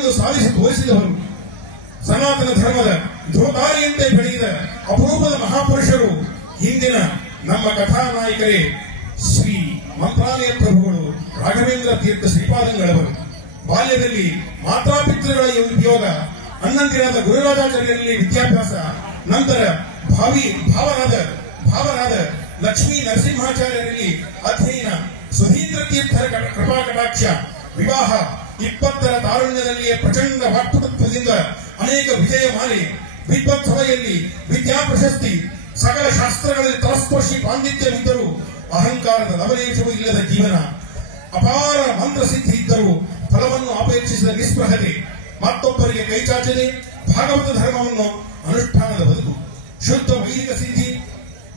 ಏನೆಂದು ಸಾಧಿಸಿ ತೋರಿಸಿದವರು. ಸನಾತನ ಧರ್ಮದ ಧ್ರುವತಾರಿಯಂತೆ ಬೆಳೆದ ಅಪರೂಪದ ಮಹಾಪುರುಷರು ಇಂದಿನ ನಮ್ಮ ಕಥಾನಾಯಕರೇ ಶ್ರೀ ಮಂತ್ರಾಲಯ ಪ್ರಭುಗಳು ರಾಘವೇಂದ್ರ ತೀರ್ಥ ಶ್ರೀಪಾದಂಗಳವರು. ಬಾಲ್ಯದಲ್ಲಿ ಮಾತಾಪಿತೃಗಳ ಉಪಯೋಗ, ಅಣ್ಣಂದಿರಾದ ಗುರುರಾಜಾಚಾರ್ಯರಲ್ಲಿ ವಿದ್ಯಾಭ್ಯಾಸ, ನಂತರ ಭಾವರಾದ ಲಕ್ಷ್ಮೀ ನರಸಿಂಹಾಚಾರ್ಯರಲ್ಲಿ ಅಧ್ಯಯನ, ಸುಧೀಂದ್ರ ತೀರ್ಥರ ಕೃಪಾ ಕಟಾಕ್ಷ, ವಿವಾಹ, 20ರ ತಾರುಣ್ಯದಲ್ಲಿಯೇ ಪ್ರಚಂಡ ವಾಕ್ಪಟುತ್ವದಿಂದ ಅನೇಕ ವಿಜಯಮಾಲೆ, ವಿದ್ವತ್ ಸಭೆಯಲ್ಲಿ ವಿದ್ಯಾ ಪ್ರಶಸ್ತಿ, ಸಕಲ ಶಾಸ್ತ್ರಗಳಲ್ಲಿ ತಲಸ್ಪರ್ಶಿ ಪಾಂಡಿತ್ಯವಿದ್ದರೂ ಅಹಂಕಾರದ ಲವಲೇಶವೂ ಇಲ್ಲದ ಜೀವನ, ಅಪಾರ ಮಂತ್ರಸಿದ್ಧಿ ಇದ್ದರೂ ಫಲವನ್ನು ಅಪೇಕ್ಷಿಸಿದ ನಿಸ್ಪೃಹತೆ, ಮತ್ತೊಬ್ಬರಿಗೆ ಕೈಚಾಚದೆ ಭಾಗವತ ಧರ್ಮವನ್ನು ಅನುಷ್ಠಾನದ ಬದುಕು, ಶುದ್ಧ ವೈದಿಕ ಸಿದ್ಧಿ,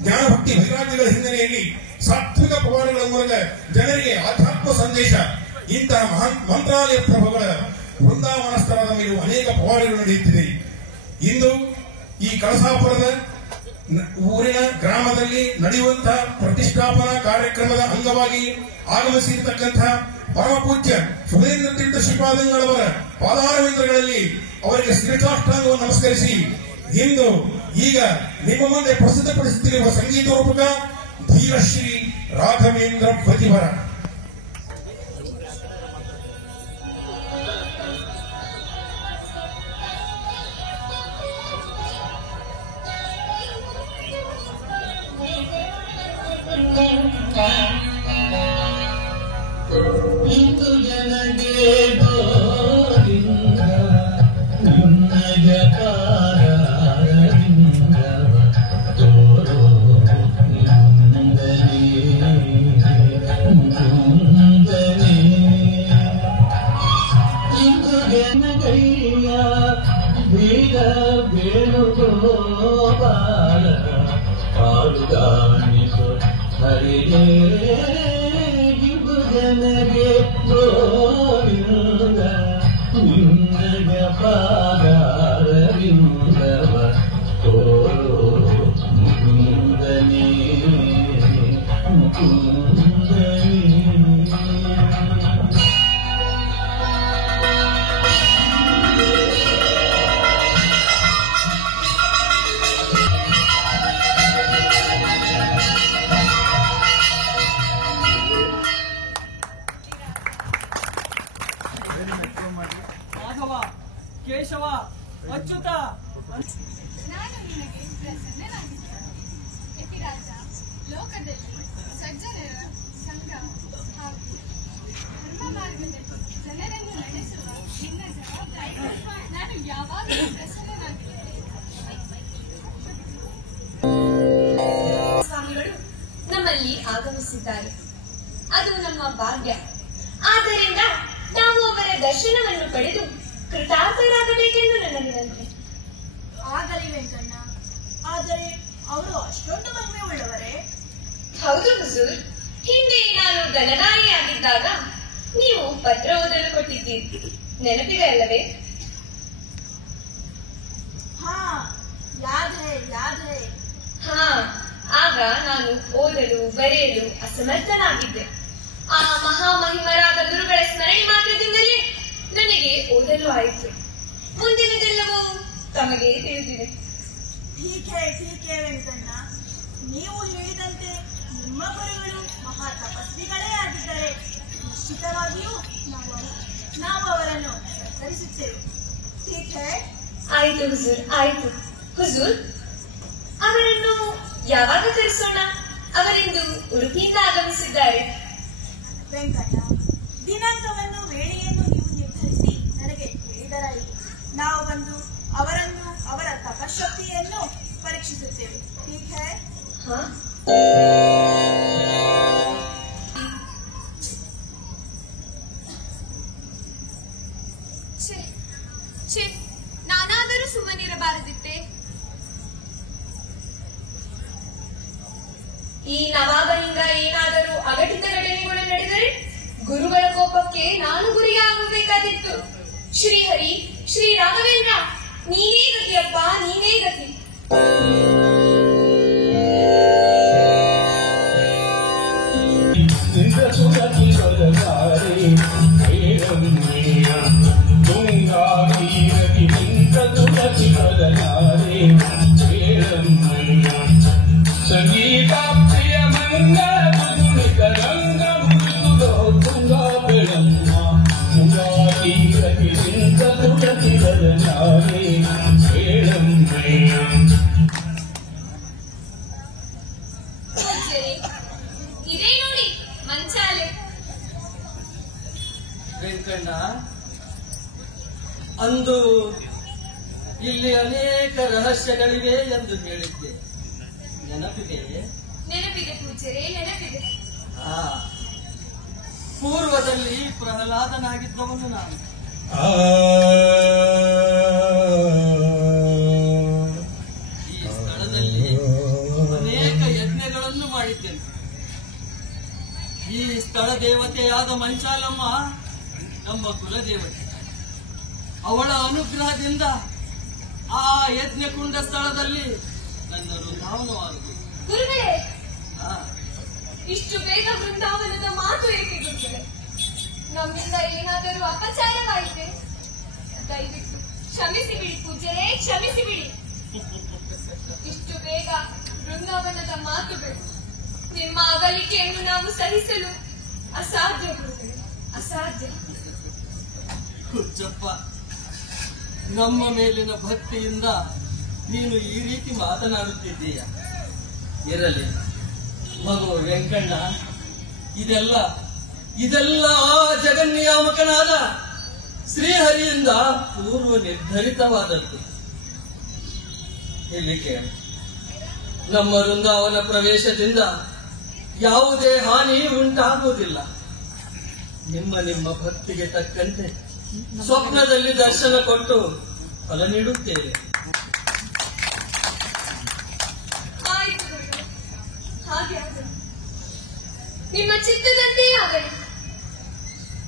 ಜ್ಞಾನಭಕ್ತಿ ವೈರಾಗ್ಯಗಳ ಹಿನ್ನೆಲೆಯಲ್ಲಿ ಸಾತ್ವಿಕ ಪವಾಡಗಳ ಮೂಲಕ ಜನರಿಗೆ ಆಧ್ಯಾತ್ಮ ಸಂದೇಶ. ಇಂತಹ ಮಂತ್ರಾಲಯ ಪ್ರಭುಗಳ ವೃಂದಾವನ ಸ್ಥಳದ ಮೇಲೂ ಅನೇಕ ಪವಾಡಗಳು ನಡೆಯುತ್ತಿದೆ. ಇಂದು ಈ ಕಳಸಾಪುರದ ಊರಿನ ಗ್ರಾಮದಲ್ಲಿ ನಡೆಯುವಂತಹ ಪ್ರತಿಷ್ಠಾಪನಾ ಕಾರ್ಯಕ್ರಮದ ಅಂಗವಾಗಿ ಆಗಮಿಸಿರ್ತಕ್ಕಂತಹ ಪರಮ ಪೂಜ್ಯ ಸುಧೀಂದ್ರ ತೀರ್ಥ ಶ್ರೀಪಾದಂಗಳವರ ಪಾದಾರವಿಂದಗಳಲ್ಲಿ ಅವರಿಗೆ ಶ್ರೀಕಾಷ್ಟಾಂಗವನ್ನು ನಮಸ್ಕರಿಸಿ ಇಂದು ಈಗ ನಿಮ್ಮ ಮುಂದೆ ಪ್ರಸಿದ್ಧಪಡಿಸುತ್ತಿರುವ ಸಂಗೀತ ರೂಪಕ ಧೀರಶ್ರೀ ರಾಘವೇಂದ್ರ ಪ್ರತಿಭರ. ಇಂದು ಜನಗೆ ಗೋವಿಂದ ನಿನ್ನಯ ಕಾರದಿಂದ ತೋರೋ ನಿಂದನೆ ಕುಂದನೆ. ಇಂದು ಜನಗಯ್ಯ ವೀರ ವೇಣುಗೋಪಾಲ ಪಾಲುಗಾಣಿಸು ಹರಿಯೇ. ಜನಗೆ ಗೋವಿಂದ ನಿನ್ನಯ ಪಾದಾರವಿಂದವ ತೋರೋ ಮುಕುಂದನೇ ಮುಕುಂದನೇ. ಮಾಧವ, ಕೇಶವ, ಅಚ್ಯುತ, ನಾನು ನಿನಗೆ ಪ್ರಸನ್ನನಾಗಿದ್ದೇನೆ. ಯತಿರಾಜ, ಲೋಕದಲ್ಲಿ ಸಜ್ಜನರ ಸಂಘ ಹಾಗೂ ಧರ್ಮ ಮಾರ್ಗದಲ್ಲಿ ಜನರನ್ನು ನಡೆಸುವ ನಿನ್ನ ಜವಾಬ್ದಾರಿ ನಾನು ಯಾವಾಗಲೂ ಪ್ರಸನ್ನನಾಗಿದ್ದೇನೆ. ಸ್ವಾಮಿಗಳು ನಮ್ಮಲ್ಲಿ ಆಗಮಿಸಿದ್ದಾರೆ. ಅದು ನಮ್ಮ ಭಾಗ್ಯ. ಆದ್ದರಿಂದ ನಾವು ಅವರ ದರ್ಶನವನ್ನು ಪಡೆದು ಕೃತಾರ್ಥರಾಗಬೇಕೆಂದು ನನ್ನ ವಿನಂತಿ. ಆಗಲಿ ವೆಂಕಣ್ಣ, ಆದರೆ ಅವರು ಅಷ್ಟೊಂದು ಮಹಿಮೆ ಉಳ್ಳವರೇ? ಹೌದು ಹುಜೂರ್. ಹಿಂದೆ ನಾನು ಗಣನಾಯಿಯಾಗಿದ್ದಾಗ ನೀವು ಪತ್ರ ಓದಲು ಕೊಟ್ಟಿದ್ದೀರಿ, ನೆನಪಿದೆ ಅಲ್ಲವೇ? ಹಾ, ಯಾದ್ ಹೈ. ಹಾ, ಆಗ ನಾನು ಓದಲು ಬರೆಯಲು ಅಸಮರ್ಥನಾಗಿದ್ದೆ. ಆ ಮಹಾಮಹಿಮರಾದ ಗುರುಗಳ ಸ್ಮರಣೆ ಮಾತ್ರದಿಂದಲೇ ನನಗೆ ಓದಲು ಆಯಿತು. ಮುಂದಿನದೆಲ್ಲವೂ ತಮಗೆ ತಿಳಿದಿದೆ. ಟೀಕೆ ವೆಂಕಣ್ಣ, ನೀವು ಹೇಳಿದಂತೆ ನಿಮ್ಮ ಗುರುಗಳು ಮಹಾ ತಪಸ್ವಿಗಳೇ ಆಗಿದ್ದರೆ ನಿಶ್ಚಿತವಾಗಿಯೂ ನಾವು ಅವರನ್ನು ಸತ್ಕರಿಸುತ್ತೇವೆ. ಟೀಕೆ. ಆಯಿತು ಹುಜೂರ್, ಆಯಿತು. ಹುಜೂರ್, ಅವರನ್ನು ಯಾವಾಗ ಕರೆಸೋಣ? ಅವರಿಂದು ಉಡುಪಿಯಿಂದ ಆಗಮಿಸಿದ್ದಾರೆ. ವೆಂಕಟ, ದಿನಾಂಕವನ್ನು ವೇಳೆಯನ್ನು ನೀವು ನಿರ್ಧರಿಸಿ ನನಗೆ ಹೇಳಿದರಾಯಿತು. ನಾವು ಬಂದು ಅವರನ್ನು ಅವರ ತಪಶಕ್ತಿಯನ್ನು ಪರೀಕ್ಷಿಸುತ್ತೇವೆ. ಟೀಕೆ. ನಾನಾದರೂ ಸುಮ್ಮನಿರಬಾರದಿತ್ತೆ. ಈ ನವಾಬನಿಂದ ಏನಾದರೂ ಅಘಟಿತ ಘಟನೆಗಳು ನಡೆದರೆ ಗುರುಗಳ ಕೋಪಕ್ಕೆ ನಾನು ಗುರಿಯಾಗಬೇಕಾದಿತ್ತು. ಶ್ರೀಹರಿ, ಶ್ರೀ ರಾಘವೇಂದ್ರ, ನೀನೇ ಗತಿಯಪ್ಪ, ನೀನೇ ಗತಿ. ಸುರತಿ ಬದಲಾರೆ ತುಂಗಾ ಸ್ವಾಮಿ ಕೇಳೊಮ್ಮೆ. ಪೂಜ್ಯರೇ, ಇದೇ ನೋಡಿ ಮಂಚಾಲೆ. ವೆಂಕಣ್ಣ, ಅಂದು ಇಲ್ಲಿ ಅನೇಕ ರಹಸ್ಯಗಳಿವೆ ಎಂದು ಹೇಳಿದ್ದೆ, ನೆನಪಿದೆ? ನೆನಪಿದೆ ಪೂಜ್ಯರೇ, ನೆನಪಿದೆ. ಆ ಪೂರ್ವದಲ್ಲಿ ಪ್ರಹ್ಲಾದನಾಗಿದ್ದವನು ನಾನು. ಈ ಸ್ಥಳದಲ್ಲಿ ಅನೇಕ ಯಜ್ಞಗಳನ್ನು ಮಾಡಿದ್ದೇನೆ. ಈ ಸ್ಥಳ ದೇವತೆಯಾದ ಮಂಚಾಲಮ್ಮ ನಮ್ಮ ಕುಲದೇವತೆ. ಅವಳ ಅನುಗ್ರಹದಿಂದ ಆ ಯಜ್ಞಕುಂಡ ಸ್ಥಳದಲ್ಲಿ ನನ್ನ ವೃಂದಾವನವಾಗುವುದು. ಗುರುಗಳೇ, ಆ, ಇಷ್ಟು ಬೇಗ ವೃಂದಾವನದ ಮಾತು ಏಕೆ ಗುರುಗಳೇ? ನಮ್ಮಿಂದ ಏನಾದರೂ ಅಪಚಾರವಾಯಿತೆ? ದಯವಿಟ್ಟು ಕ್ಷಮಿಸಿ ಬಿಡಿ ಪೂಜ್ಯರೇ, ಕ್ಷಮಿಸಿ ಬಿಡಿ. ಇಷ್ಟು ಬೇಗ ವೃಂದಾವನದ ಮಾತುಗಳು, ನಿಮ್ಮ ಅಗಲಿಕೆಯನ್ನು ನಾವು ಸಹಿಸಲು ಅಸಾಧ್ಯ ಗುರುಗಳೇ, ಅಸಾಧ್ಯ. ಹುಚ್ಚಪ್ಪ, ನಮ್ಮ ಮೇಲಿನ ಭಕ್ತಿಯಿಂದ ನೀನು ಈ ರೀತಿ ಮಾತನಾಡುತ್ತಿದ್ದೀಯ. ಇರಲಿ ಮಗು ವೆಂಕಣ್ಣ, ಇದೆಲ್ಲ ಆ ಜಗನ್ನಿಯಾಮಕನಾದ ಶ್ರೀಹರಿಯಿಂದ ಪೂರ್ವ ನಿರ್ಧರಿತವಾದದ್ದು. ಇಲ್ಲಿಗೆ ನಮ್ಮ ವೃಂದಾವನ ಪ್ರವೇಶದಿಂದ ಯಾವುದೇ ಹಾನಿ ಉಂಟಾಗುವುದಿಲ್ಲ. ನಿಮ್ಮ ಭಕ್ತಿಗೆ ತಕ್ಕಂತೆ ಸ್ವಪ್ನದಲ್ಲಿ ದರ್ಶನ ಕೊಟ್ಟು ಫಲ ನೀಡುತ್ತೇವೆ. ಆಯಿತು ಗುರುಗಳೇ, ಹಾಗೆ ಆಗಲಿ. ನಿಮ್ಮ ಚಿತ್ತದಂತೆಯೇ ಆಗಲಿ.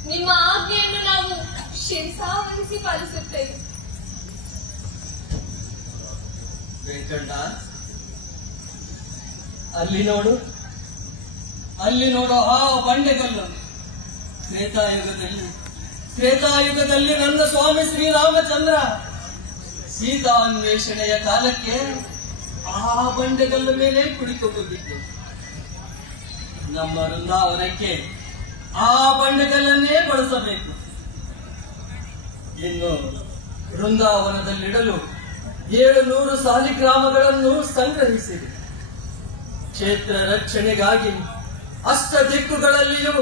ನಿಮ್ಮ ಆಜ್ಞೆಯನ್ನು ನಾವು ಶಿರಸಾವಹಿಸಿ ಪಾಲಿಸುತ್ತೇವೆ. ವೆಂಕಣ್ಣ, ಅಲ್ಲಿ ನೋಡು ಆ ಬಂಡೆಗಲ್ಲು. ತ್ರೇತಾಯುಗದಲ್ಲಿ ನನ್ನ ಸ್ವಾಮಿ ಶ್ರೀರಾಮಚಂದ್ರ ಸೀತಾನ್ವೇಷಣೆಯ ಕಾಲಕ್ಕೆ ಆ ಬಂಡೆಗಲ್ಲು ಮೇಲೆ ಕುಳಿತುಕೊಂಡಿದ್ದು. ನಮ್ಮ ವೃಂದಾವನಕ್ಕೆ ಆ ಬಂಡೆಗಲ್ಲನ್ನೇ ಬಳಸಬೇಕು. ಇನ್ನು ವೃಂದಾವನದಲ್ಲಿಡಲು 700 ಸಾಲಿಗ್ರಾಮಗಳನ್ನು ಸಂಗ್ರಹಿಸಿದೆ. ಕ್ಷೇತ್ರ ರಕ್ಷಣೆಗಾಗಿ ಅಷ್ಟ ದಿಕ್ಕುಗಳಲ್ಲಿಯೂ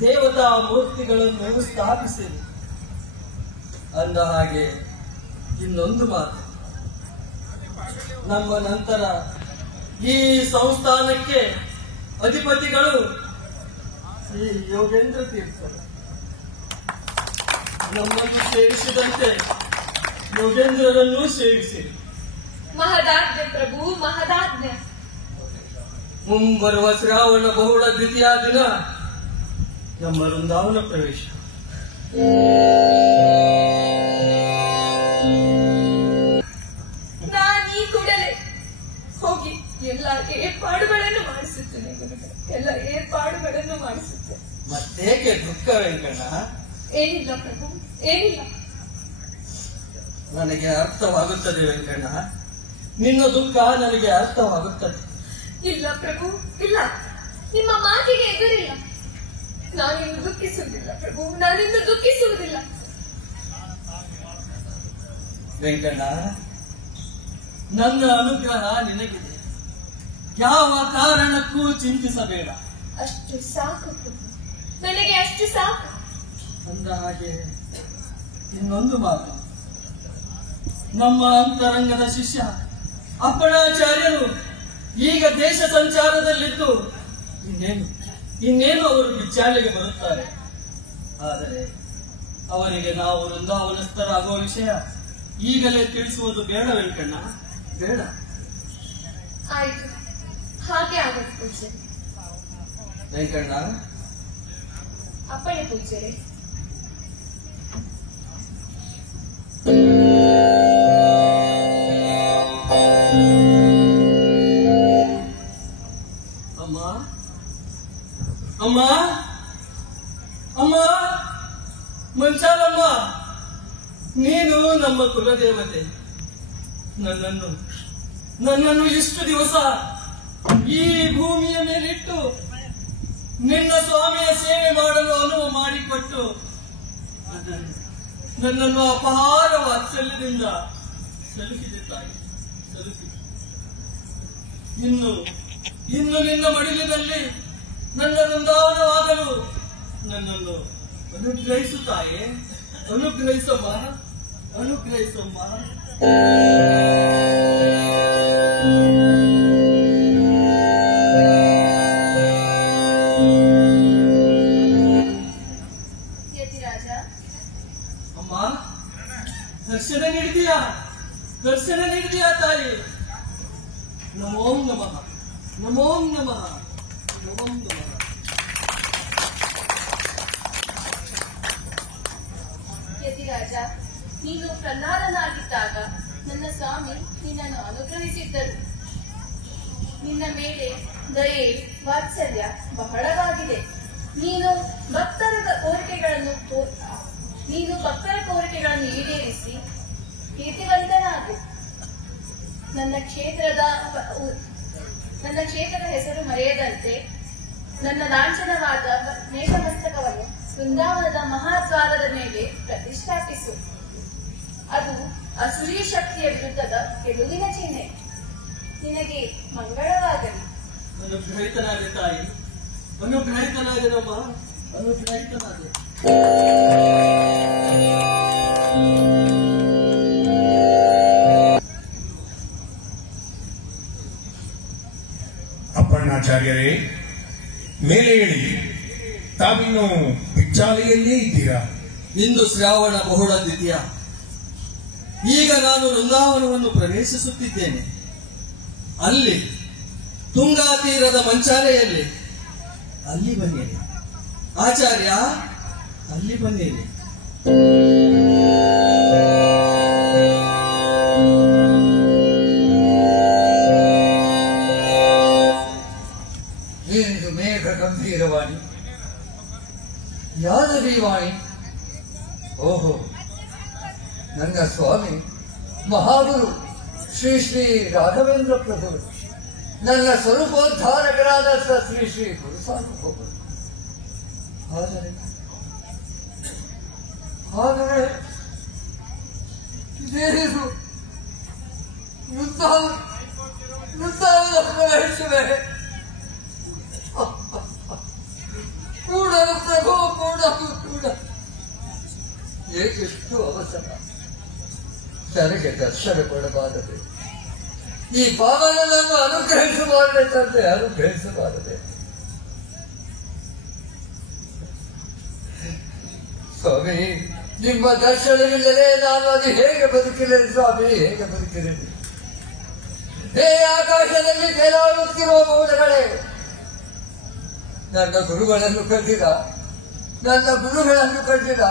ದೇವತಾ ಮೂರ್ತಿಗಳನ್ನು ಸ್ಥಾಪಿಸಿದೆ. ಅಂದ ಹಾಗೆ ಇನ್ನೊಂದು ಮಾತು, ನಮ್ಮ ನಂತರ ಈ ಸಂಸ್ಥಾನಕ್ಕೆ ಅಧಿಪತಿಗಳು ಶ್ರೀ ಯೋಗೇಂದ್ರ ತೀರ್ಥರು. ನಮ್ಮನ್ನು ಸೇರಿಸಿದಂತೆ ಯೋಗೇಂದ್ರರನ್ನೂ ಸೇವಿಸಿರಿ. ಮಹದಾಜ್ಞೆ ಪ್ರಭು, ಮಹದಾಜ್ಞೆ. ಮುಂಬರುವ ಶ್ರಾವಣ ಬಹುಳ ದ್ವಿತೀಯ ದಿನ ನಮ್ಮ ವೃಂದಾವನ ಪ್ರವೇಶ. ನಾನು ಈ ಕೂಡಲೇ ಹೋಗಿ ಎಲ್ಲ ಏರ್ಪಾಡುಗಳನ್ನು ಮಾಡಿಸುತ್ತೇನೆ ಗುರುಗಳೇ, ಎಲ್ಲ ಏರ್ಪಾಡುಗಳನ್ನು ಮಾಡಿಸುತ್ತೇನೆ. ಮತ್ತೇಕೆ ದುಃಖ ವೆಂಕಣ್ಣ? ಏನಿಲ್ಲ ಪ್ರಭು, ಏನಿಲ್ಲ. ನನಗೆ ಅರ್ಥವಾಗುತ್ತದೆ ವೆಂಕಣ್ಣ, ನಿನ್ನ ದುಃಖ ನನಗೆ ಅರ್ಥವಾಗುತ್ತದೆ. ಇಲ್ಲ ಪ್ರಭು, ಇಲ್ಲ. ನಿಮ್ಮ ಮಾತಿಗೆ ಎದುರಿಲ್ಲ. ನಾನಿನ್ನು ದುಃಖಿಸುವುದಿಲ್ಲ ಪ್ರಭು, ನಾನಿನ್ನು ದುಃಖಿಸುವುದಿಲ್ಲ. ವೆಂಕಣ್ಣ, ನನ್ನ ಅನುಗ್ರಹ ನಿನಗಿದೆ. ಯಾವ ಕಾರಣಕ್ಕೂ ಚಿಂತಿಸಬೇಡ. ಅಷ್ಟು ಸಾಕು ಪ್ರಭು, ನನಗೆ ಅಷ್ಟು ಸಾಕು. ಅಂದ ಹಾಗೆ ಇನ್ನೊಂದು ಮಾತು, ನಮ್ಮ ಅಂತರಂಗದ ಶಿಷ್ಯ ಅಪ್ಪಣಾಚಾರ್ಯರು ಈಗ ದೇಶ ಸಂಚಾರದಲ್ಲಿದ್ದು ಇನ್ನೇನು ಅವರು ಬಿಚ್ಚಾಲೆಗೆ ಬರುತ್ತಾರೆ. ಆದರೆ ಅವರಿಗೆ ನಾವು ವೃಂದಾವನಸ್ಥರಾಗುವ ವಿಷಯ ಈಗಲೇ ತಿಳಿಸುವುದು ಬೇಡ ವೆಂಕಣ್ಣ, ಬೇಡ. ಆಯ್ತು, ಹಾಗೆ ಆಗುತ್ತೆ ಪೂಜ್ಯರೇ. ವೆಂಕಣ್ಣ, ಅಪ್ಪಣೆ ಪೂಜ್ಯರೇ. ಅಮ್ಮ ಅಮ್ಮ ಅಮ್ಮ ಮಂಚಾಲಮ್ಮ, ನೀನು ನಮ್ಮ ಕುಲದೇವತೆ. ನನ್ನನ್ನು ಇಷ್ಟು ದಿವಸ ಈ ಭೂಮಿಯ ಮೇಲಿಟ್ಟು ನಿನ್ನ ಸ್ವಾಮಿಯ ಸೇವೆ ಮಾಡಲು ಅನುವು ಮಾಡಿಕೊಟ್ಟು ನನ್ನನ್ನು ಅಪಾರ ವಾತ್ಸಲ್ಯದಿಂದ ಸಲುಹಿದೆ ತಾಯಿ, ಸಲುಹಿದೆ. ಇನ್ನು ನಿನ್ನ ಮಡಿಲಿನಲ್ಲಿ ನನ್ನ ವೃಂದಾವನವಾಗಲು ನನ್ನನ್ನು ಅನುಗ್ರಹಿಸು ತಾಯೇ, ಅನುಗ್ರಹಿಸಮ್ಮ, ಅನುಗ್ರಹಿಸಮ್ಮ. ಯತಿರಾಜ, ಅಮ್ಮ, ದರ್ಶನ ನೀಡಿದೀಯಾ, ದರ್ಶನ ನೀಡಿದೀಯಾ ತಾಯಿ? ನಮೋ ನಮಃ, ನಮೋ ನಮಃ, ನಮೋ ನಮಃ. ಯತಿರಾಜ, ನೀನು ಪ್ರಹ್ಲಾದನಾಗಿದ್ದಾಗ ನನ್ನ ಸ್ವಾಮಿ ನಿನ್ನನ್ನು ಅನುಗ್ರಹಿಸಿದ್ದರು. ನಿನ್ನ ಮೇಲೆ ದಯೆ ವಾತ್ಸಲ್ಯ ಬಹಳವಾಗಿದೆ. ನೀನು ಭಕ್ತರ ಕೋರಿಕೆಗಳನ್ನು ಈಡೇರಿಸಿ ಕೀರ್ತಿವಂತನಾಗು. ನನ್ನ ಕ್ಷೇತ್ರದ ಹೆಸರು ಮರೆಯದಂತೆ ನನ್ನ ಲಾಂಛನವಾದ ಮೇಘಮಸ್ತಕವನ್ನು ವೃಂದಾವನದ ಮಹಾದ್ವಾರದ ಮೇಲೆ ಪ್ರತಿಷ್ಠಾಪಿಸು. ಅದು ಅಸುರಿ ಶಕ್ತಿಯ ವಿರುದ್ಧದ ಗೆಲುವಿನ ಚಿಹ್ನೆ. ನಿನಗೆ ಮಂಗಳವಾಗಲಿ. ಅನುಗ್ರಹಿತನಾದೆ ತಾಯಿ, ಅನುಗ್ರಹಿತನಾದೆ ನಮ್ಮ, ಅನುಗ್ರಹಿತನಾದೆ. ಅಪ್ಪಣ್ಣಾಚಾರ್ಯರೇ, ಮೇಲೆ ಹೇಳಿ, ತಾವಿನ್ನು ಬಿಚ್ಚಾಲೆಯಲ್ಲೇ ಇದ್ದೀರಾ? ಇಂದು ಶ್ರಾವಣ ಬಹುಳ ದ್ವಿತೀಯ. ಈಗ ನಾನು ವೃಂದಾವನವನ್ನು ಪ್ರವೇಶಿಸುತ್ತಿದ್ದೇನೆ. ಅಲ್ಲಿ ತುಂಗಾ ತೀರದ ಮಂಚಾಲೆಯಲ್ಲಿ ಅಲ್ಲಿ ಬನ್ನಿರಿ ಆಚಾರ್ಯ, ಅಲ್ಲಿ ಬನ್ನಿರಿ. ಏನಿದು ಮೇಘ ಗಂಭೀರವಾಣಿ, ಯಾದವಿ ವಾಣಿ? ಓಹೋ, ನನ್ನ ಸ್ವಾಮಿ ಮಹಾಗುರು ಶ್ರೀ ಶ್ರೀ ರಾಘವೇಂದ್ರ ಪ್ರಭುಗಳು, ನನ್ನ ಸ್ವರೂಪೋದ್ಧಾರಕರಾದ ಶ್ರೀ ಶ್ರೀ ಗುರು ಸಾರ್ವಭೌಮರು. ಆದರೆ ಇದೇನು ವೃಂದಾವನ ಪ್ರವೇಶವೇ? ಕೂಡಲು ಪ್ರಭು, ಕೂಡ ಏಕೆಷ್ಟು ಅವಸರ? ನನಗೆ ದರ್ಶನ ಕೊಡಬಾರದೆ? ಈ ಪಾವನನ್ನು ಅನುಗ್ರಹಿಸಬಾರದೆ ತಂದೆ, ಅನುಗ್ರಹಿಸಬಾರದೆ? ಸ್ವಾಮಿ, ನಿಮ್ಮ ದರ್ಶನವಿಲ್ಲದೆ ನಾನು ಅದು ಹೇಗೆ ಬದುಕಿರಲಿ ಸ್ವಾಮಿ, ಹೇಗೆ ಬದುಕಿರಲಿ? ಹೇ ಆಕಾಶದಲ್ಲಿ ತೇಲಾಡುತ್ತಿರುವ ಮೌನಗಳೇ, ನನ್ನ ಗುರುಗಳನ್ನು ಕಂಡಿರ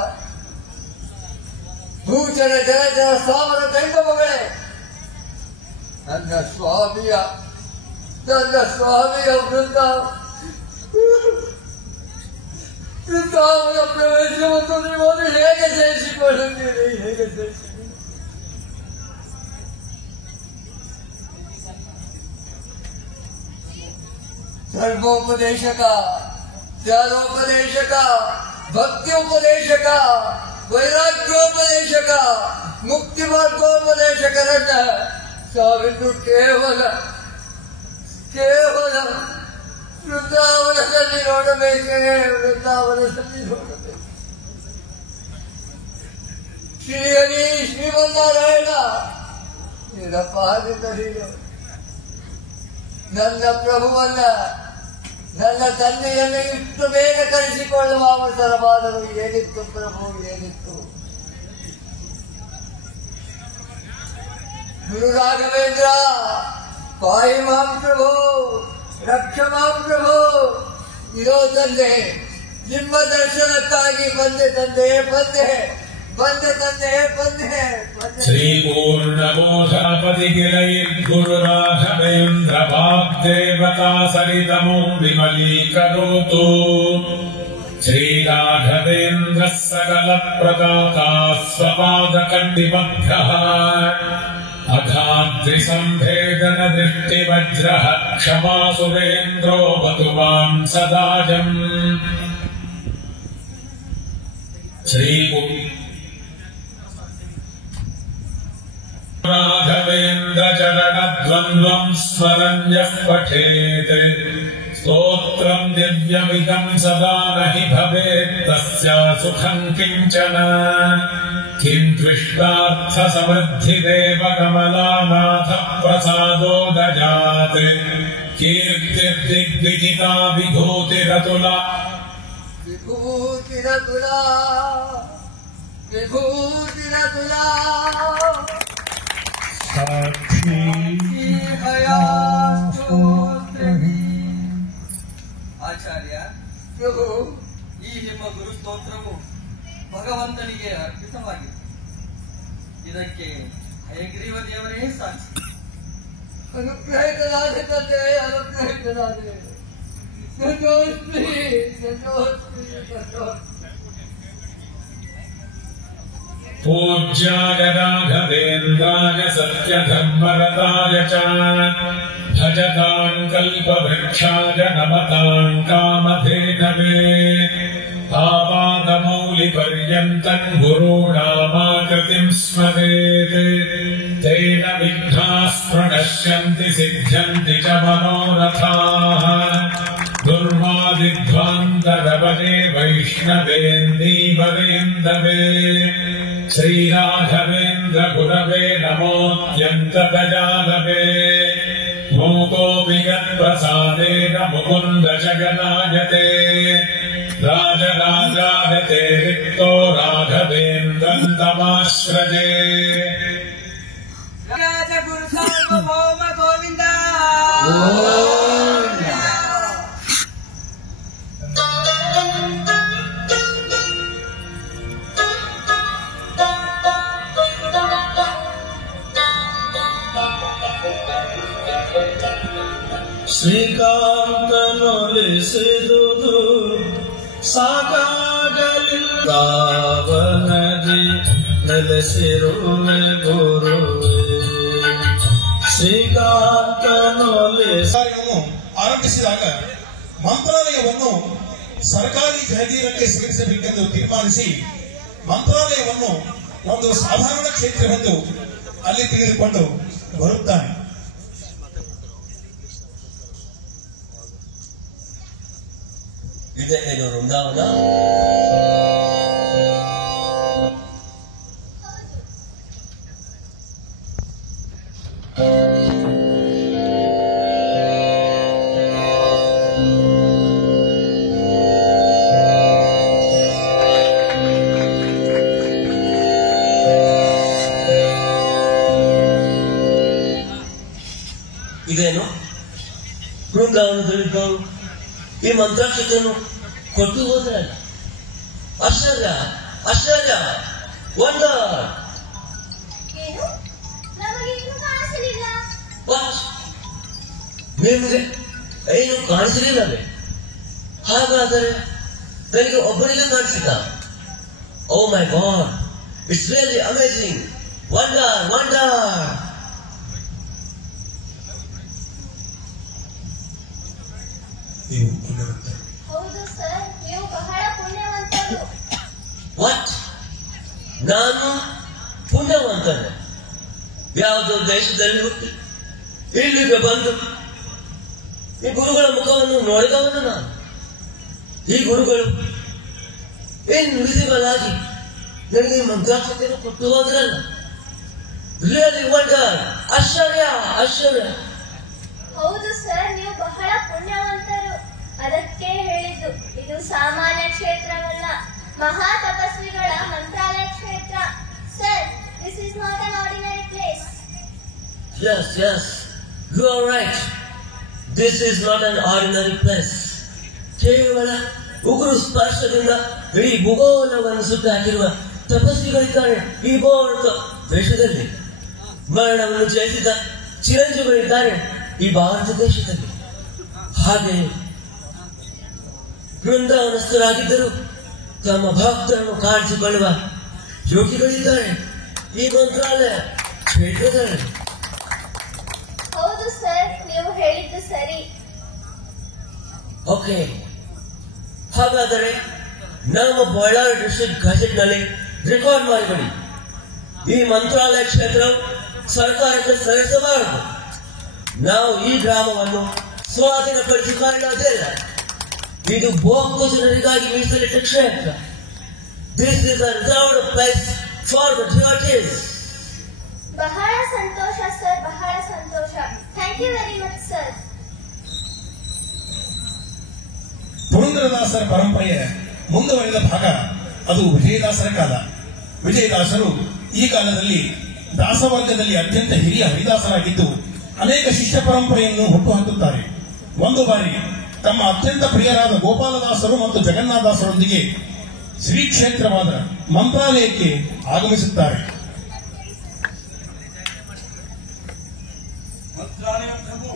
ಭೂಚರ ಜಲಚರ ಸ್ಥಾವರ ಜಂಗಮಗಳೇ, ನನ್ನ ಸ್ವಾಮಿಯ ವೃಂದಾವನ ಪ್ರವೇಶವನ್ನು ನೀವು ಹೇಗೆ ಸೇರಿಸಿಕೊಳ್ಳುತ್ತೀರಿ? ಹೇಗೆ ಸೇರಿಸಿಕೊಳ್ಳಿ? ಧರ್ಮೋಪದೇಶಕ, ಜ್ಞಾನೋಪದೇಶಕ, ಭಕ್ತಿಯೋಪದೇಶಕ, ವೈರಾಗ್ಯೋಪದೇಶಕ, ಮುಕ್ತಿ ಮಾರ್ಗೋಪದೇಶಕರನ್ನ ಸಾವಿದ್ದು ಕೇವಲ ವೃಂದಾವನದಲ್ಲಿ ನೋಡಬೇಕೇ, ವೃಂದಾವನದಲ್ಲಿ ನೋಡಬೇಕು. ಶ್ರೀಹರಿ ಶ್ರೀಮನ್ನಾರಾಯಣ, ಏನಪ್ಪ ನಿನ್ನ ನೀನು ನನ್ನ ಪ್ರಭುವನ್ನ, ನನ್ನ ತಂದೆಯನ್ನು ಇಷ್ಟು ಬೇಗ ಕರೆಸಿಕೊಳ್ಳುವ ಅವಸರವಾದರೂ ಏನಿತ್ತು ಪ್ರಭು, ಏನಿತ್ತು? ಗುರು ರಾಘವೇಂದ್ರ, ಪಾಯಿ ಮಾಂ ಪ್ರಭು, ರಕ್ಷ ಮಾಂ ಪ್ರಭು. ಇರೋ ತಂದೆ, ನಿಮ್ಮ ದರ್ಶನಕ್ಕಾಗಿ ಬಂದೆ ತಂದೆ, ಬಂದೆ ಶ್ರೀ ಪೂರ್ಣಬೋಧಾಪತಿ ಗಿರೈರ್ಗುರು ರಾಘವೇಂದ್ರ ವಾಗ್ದೇವತಾ ಸರಿತಮೋ ವಿಮಲೀಕರೋತು. ಶ್ರೀ ರಾಘವೇಂದ್ರ ಸಕಲ ಪ್ರದಾತಾ ಸ್ವಪಾದಕಂಡಿಮಭ್ಯಃ ಅಘಾದ್ರಿ ಸಂಭೇದನ ದೃಷ್ಟಿ ವಜ್ರಃ ಕ್ಷಮಾ ಸುರೇಂದ್ರೋ ವಧುವಾಂ ಸದಾಜಂ. ರಾಘವೇಂದ್ರ ಚರಣದ್ವಂದ್ವಂ ಸ್ಮರಣ್ಯಃ ಪಠೇತ್ ಸ್ತೋತ್ರಂ ದಿವ್ಯಮಿದಂ ಸದಾ ನಹಿ ಭವೇತ್ ತಸ್ಯ ಸುಖಂ ಕಿಂಚನ ಕಿಂತ್ವಿಷ್ಟಾರ್ಥ ಸಮೃದ್ಧಿದೇವ ಕಮಲಾನಾಥ ಪ್ರಸಾದೋ ದಜಾತ್ ಕೀರ್ತಿರ್ದಿಗ್ವಿಜಿತಾ ವಿಭೂತಿರತುಲಾ ವಿಭೂತಿರತುಲಾ ವಿಭೂತಿರತುಲಾ ಆಚಾರ್ಯ ಪ್ರಭು, ಈ ನಿಮ್ಮ ಗುರು ಸ್ತೋತ್ರವು ಭಗವಂತನಿಗೆ ಅರ್ಪಿತವಾಗಿದೆ. ಇದಕ್ಕೆ ಹಯಗ್ರೀವ ದೇವರೇ ಸಾಕ್ಷಿ. ಅನುಗ್ರಹಿತರಾದ ತಂದೆ, ಅನುಗ್ರಹಿತರಾದೆ. ಸಂತೋಷಿ ಸಂತೋಷಿ ಸಂತೋಷಿ. पूज्याय राघवेन्द्राय सत्यधर्मरताय च भजतां कल्पवृक्षाय नमतां कामधेनवे आपादमौलिपर्यन्तं गुरूणामाकृतिं स्मरेत् तेन विघ्नाः प्रणश्यन्ति सिद्ध्यन्ति च मनोरथाः दुर्वादिध्वान्तरवने वैष्णवेन्दीवरेन्दवे श्रीराघवेन्द्र गुरवे नमोऽत्यन्तदयालवे मूकोऽपि यत्प्रसादेन मुकुन्द जगनायते राजराजायते रिक्तो राघवेन्द्रं तमाश्रजे ರಾಜಗುರು ಸಾರ್ವಭೌಮ ಗೋವಿಂದ. ಶ್ರೀಕಾಂತನೊಲಿಸಿದುದು ಸಾಕಾಗಲಿಲ್ಲವನದಿ ನೆಲೆಸಿರುವೆ ಗುರುವೇ ಶ್ರೀಕಾಂತನೊಲಿಸಿ ಕಾರ್ಯವನ್ನು ಆರಂಭಿಸಿದಾಗ ಮಂತ್ರಾಲಯವನ್ನು ಸರ್ಕಾರಿ ಜಾಗೀರಕ್ಕೆ ಸೇರಿಸಬೇಕೆಂದು ತೀರ್ಮಾನಿಸಿ ಮಂತ್ರಾಲಯವನ್ನು ಒಂದು ಸಾಧಾರಣ ಕ್ಷೇತ್ರವೆಂದು ಅಲ್ಲಿ ತೆಗೆದುಕೊಂಡು ಬರುತ್ತಾನೆ. ಇದೇನು ವೃಂದಾವನ? ಇದೇನು ಬೃಂದಾವನದಲ್ಲಿದ್ದವರು ಈ ಮಂತ್ರಾಕ್ಷತೆಯನ್ನು ಕೊಟ್ಟು ಹೋದ್ರೆ ಆಶ್ಚರ್ಯ ಆಶ್ಚರ್ಯ ವಂಡರ್. ಏನು ನಮಗೆ ಏನು ಕಾಣಿಸಲಿಲ್ಲ. ನಿಮಗೆ ಏನು ಕಾಣಿಸಲಿಲ್ಲವೇ? ಹಾಗಾದರೆ ನನಗೆ ಒಬ್ಬರಿಗೆ ಕಾಣಿಸಿದ. Oh my god, it's really amazing. Wonder wonder. ಹೌದು ಸರ್, ನೀವು ಬಹಳ ಪುಣ್ಯವಂತರು. ವಾಟ್? ನಾನು ಪುಣ್ಯವಂತನೆ? ಯಾವುದೋ ದೇಶದಲ್ಲಿ ಹುಟ್ಟಿ ಇಲ್ಲಿಗೆ ಬಂದು ಈ ಗುರುಗಳ ಮುಖವನ್ನು ನೋಡಿದವನು ನಾನು. ಈ ಗುರುಗಳು ಇನ್ವಿಸಿಬಲ್ ಆಗಿ ನನಗೆ ಮಂತ್ರಾಕ್ಷತೆಯನ್ನು ಕೊಟ್ಟು ಹೋದ್ರಲ್ಲ. Really wonder. ಆಶ್ಚರ್ಯ ಆಶ್ಚರ್ಯ. ಹೌದು ಸರ್, ನೀವು ಬಹಳ ಪುಣ್ಯವಂತರು. ಅದಕ್ಕೆ ಹೇಳಿದ್ದು ಇದು ಸಾಮಾನ್ಯ ಕ್ಷೇತ್ರವಲ್ಲ, ಮಹಾ ತಪಸ್ವಿಗಳ ಮಂತ್ರಾಲಯ ಕ್ಷೇತ್ರ. Sir, this is not an ordinary place. Yes, yes, you are right. This is not an ordinary place. ಕೇವಲ ಉಗುರು ಸ್ಪರ್ಶದಿಂದ ಇಡೀ ಭೂಗೋಳವನ್ನು ಸುಟ್ಟು ಹಾಕಿರುವ ತಪಸ್ವಿಗಳಿದ್ದಾರೆ ಈ ಭಾರತ ದೇಶದಲ್ಲಿ. ಮರಣವನ್ನು ಜಯಿಸಿದ ಚಿರಂಜೀವಿಗಳಿದ್ದಾರೆ ಈ ಭಾರತ ದೇಶದಲ್ಲಿ. ಹಾಗೆ ಬೃಂದಾವನಸ್ಥರಾಗಿದ್ದರು ತಮ್ಮ ಭಕ್ತರನ್ನು ಕಾಣಿಸಿಕೊಳ್ಳುವ ಯೋಗಿಗಳಿದ್ದಾರೆ ಈ ಮಂತ್ರಾಲಯ ಕ್ಷೇತ್ರದಲ್ಲಿ. ಹೌದು ಸರ್, ನೀವು ಹೇಳಿದ್ದು ಸರಿ. ಓಕೆ, ಹಾಗಾದರೆ ನಮ್ಮ ಬಳ್ಳಾರಿ ಡಿಸ್ಟ್ರಿಕ್ಟ್ ಗಜೆಟ್ ನಲ್ಲಿ ರೆಕಾರ್ಡ್ ಮಾಡಿಬಿಡಿ. ಈ ಮಂತ್ರಾಲಯ ಕ್ಷೇತ್ರವು ಸರ್ಕಾರಕ್ಕೆ ಸಲ್ಲಿಸಬಾರದು. ನಾವು ಈ ಗ್ರಾಮವನ್ನು ಸ್ವಾಧೀನಪಡಿಸಿಕೊಳ್ಳೋದಿಲ್ಲ. ಇದು ಬೋಂಕು ಜನರಿಗಾಗಿ ಮೀಸಲಿಟ್ಟ ಕ್ಷೇತ್ರ. This is a reserved place for the devotees. ಬಹಳ ಸಂತೋಷ ಸರ್, ಬಹಳ ಸಂತೋಷ. Thank you very much sir. ಪುರಂದರದಾಸರ ಪರಂಪರೆಯ ಮುಂದುವರೆದ ಭಾಗ ಅದು ವಿಜಯದಾಸರ ಕಾಲ. ವಿಜಯದಾಸರು ಈ ಕಾಲದಲ್ಲಿ ದಾಸವರ್ಗದಲ್ಲಿ ಅತ್ಯಂತ ಹಿರಿಯ ಹರಿದಾಸರಾಗಿದ್ದು ಅನೇಕ ಶಿಷ್ಯ ಪರಂಪರೆಯನ್ನು ಹುಟ್ಟುಹಾಕುತ್ತಾರೆ. ಒಂದು ಬಾರಿ ತಮ್ಮ ಅತ್ಯಂತ ಪ್ರಿಯರಾದ ಗೋಪಾಲದಾಸರು ಮತ್ತು ಜಗನ್ನಾಥದಾಸರೊಂದಿಗೆ ಶ್ರೀ ಕ್ಷೇತ್ರವಾದ ಮಂತ್ರಾಲಯಕ್ಕೆ ಆಗಮಿಸುತ್ತಾರೆ. ಮಂತ್ರಾಲಯ ಪ್ರಭು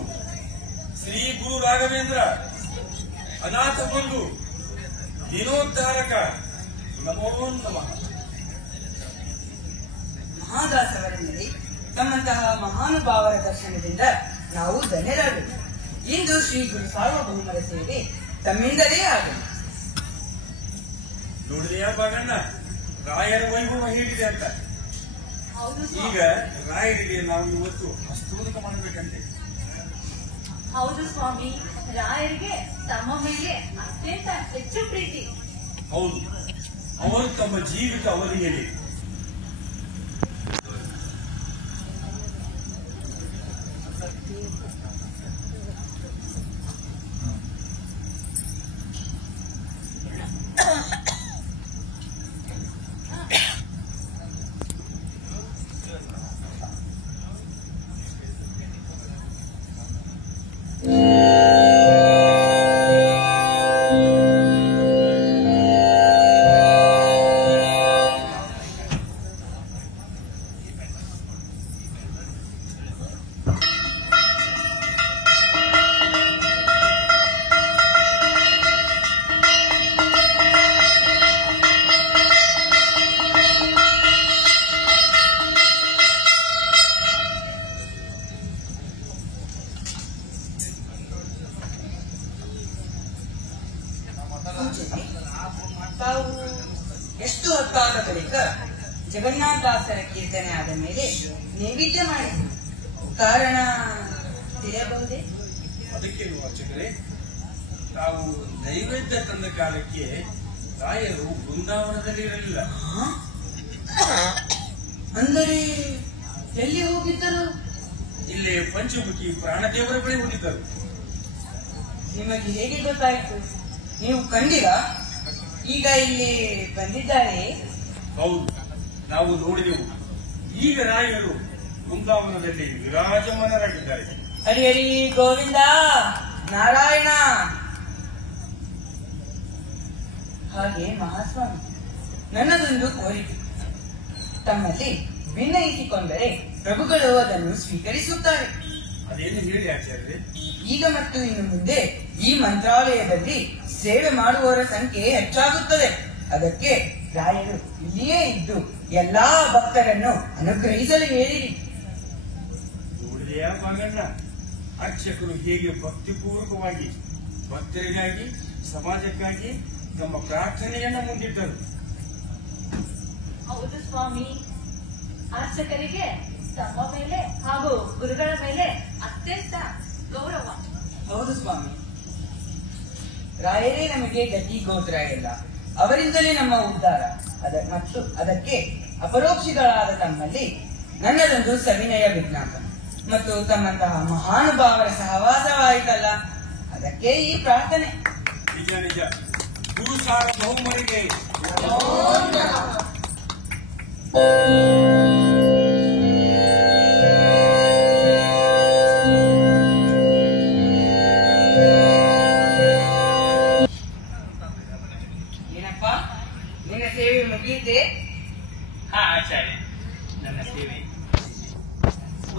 ಶ್ರೀ ಗುರು ರಾಘವೇಂದ್ರ ಅನಾಥ ಬಂಧು ದೀನೋದ್ಧಾರಕ ನಮೋ ನಮಃ. ಮಹಾದಾಸವರಲ್ಲಿ ತಮ್ಮಂತಹ ಮಹಾನುಭಾವರ ದರ್ಶನದಿಂದ ನಾವು ಧನ್ಯರಾಗಬೇಕು. ಇಂದು ಶ್ರೀ ಗುರು ಸಾರ್ವಭೌಮರ ಸೇವೆ ತಮ್ಮಿಂದಲೇ ಆಗಲಿ. ನೋಡಿದೆಯಾ ಬಾಗಣ್ಣ, ರಾಯರ ವೈಭವ ಹೇಗಿದೆ ಅಂತ. ಈಗ ರಾಯರಿಗೆ ನಾವು ಇವತ್ತು ಹಸ್ತೋದಕ ಮಾಡಬೇಕಂತೆ. ಹೌದು ಸ್ವಾಮಿ, ರಾಯರಿಗೆ ತಮ್ಮ ಮೇಲೆ ಅತ್ಯಂತ ಹೆಚ್ಚು ಪ್ರೀತಿ. ಹೌದು, ಅವರು ತಮ್ಮ ಜೀವಿತ ಅವಧಿಯಲ್ಲಿ ತಾವು ಎಷ್ಟು ಹೊತ್ತಾದ ಬಳಿಕ ಜಗನ್ನಾಥದಾಸರ ಕೀರ್ತನೆ ಆದ ಮೇಲೆ ನೈವೇದ್ಯ ಮಾಡಿದ್ರು. ಕಾರಣ ತಿಳಿಯಬಹುದೇ? ಅದಕ್ಕೇನು ಅರ್ಚಕರೇ, ತಾವು ನೈವೇದ್ಯ ತಂದ ಕಾಲಕ್ಕೆ ರಾಯರು ಬೃಂದಾವನದಲ್ಲಿ ಇರಲಿಲ್ಲ. ಅಂದರೆ ಎಲ್ಲಿ ಹೋಗಿದ್ದರು? ಇಲ್ಲೇ ಪಂಚಮುಖಿ ಪ್ರಾಣದೇವರ ಬಳಿ ಹೋಗಿದ್ದರು. ನಿಮಗೆ ಹೇಗೆ ಗೊತ್ತಾಯಿತು? ನೀವು ಕಂಡಿರಾ? ಈಗ ಇಲ್ಲಿ ಬಂದಿದ್ದಾರೆ. ಹೌದು, ನಾವು ನೋಡಿದೆವು. ಈಗ ರಾಯರು ಬೃಂದಾವನದಲ್ಲಿ ವಿರಾಜಮಾನರಾಗಿದ್ದಾರೆ. ಹರಿ ಹರಿ ಗೋವಿಂದ ನಾರಾಯಣ. ಹಾಗೆ ಮಹಾಸ್ವಾಮಿ, ನನ್ನದೊಂದು ಕೋರಿಕೆ. ತಮ್ಮಲ್ಲಿ ಭಿನ್ನಯಿಸಿಕೊಂಡರೆ ಪ್ರಭುಗಳು ಅದನ್ನು ಸ್ವೀಕರಿಸುತ್ತಾರೆ. ಅದೇನು ಹೇಳಿ ಆಚಾರ್ಯ? ಈಗ ಮತ್ತು ಇನ್ನು ಮುಂದೆ ಈ ಮಂತ್ರಾಲಯದಲ್ಲಿ ಸೇವೆ ಮಾಡುವವರ ಸಂಖ್ಯೆ ಹೆಚ್ಚಾಗುತ್ತದೆ. ಅದಕ್ಕೆ ರಾಯರು ಇಲ್ಲಿಯೇ ಇದ್ದು ಎಲ್ಲಾ ಭಕ್ತರನ್ನು ಅನುಗ್ರಹಿಸಲು ಹೇಳಿರಿ. ನೋಡಿದೆಯಾ ಬಾಗಣ್ಣ, ಅರ್ಚಕರು ಹೇಗೆ ಭಕ್ತಿಪೂರ್ವಕವಾಗಿ ಭಕ್ತರಿಗಾಗಿ ಸಮಾಜಕ್ಕಾಗಿ ತಮ್ಮ ಪ್ರಾರ್ಥನೆಯನ್ನ ಮುಂದಿಟ್ಟರು. ಹೌದು ಸ್ವಾಮಿ, ಅರ್ಚಕರಿಗೆ ತಮ್ಮ ಮೇಲೆ ಹಾಗೂ ಗುರುಗಳ ಮೇಲೆ ಅತ್ಯಂತ ಗೌರವ. ಹೌದು ಸ್ವಾಮಿ, ರಾಯರೇ ನಮಗೆ ಗತಿ ಗೋತ್ರ ಎಲ್ಲ. ಅವರಿಂದಲೇ ನಮ್ಮ ಉದ್ಧಾರ. ಮತ್ತು ಅದಕ್ಕೆ ಅಪರೋಕ್ಷಿಗಳಾದ ತಮ್ಮಲ್ಲಿ ನನ್ನದೊಂದು ಸವಿನಯ ವಿಜ್ಞಾಪನೆ. ಮತ್ತು ತಮ್ಮಂತಹ ಮಹಾನುಭಾವರ ಸಹವಾಸವಾಯಿತಲ್ಲ, ಅದಕ್ಕೆ ಈ ಪ್ರಾರ್ಥನೆ. ನಿಜ ನಿಜ. ಗುರು ಸಾರ್ವಭೌಮರಿಗೆ ಏನಪ್ಪ, ನಿನ್ನ ಸೇವೆ ಮುಗಿಯಿತೆ? ಆಚಾರ್ಯ, ನನ್ನ ಸೇವೆ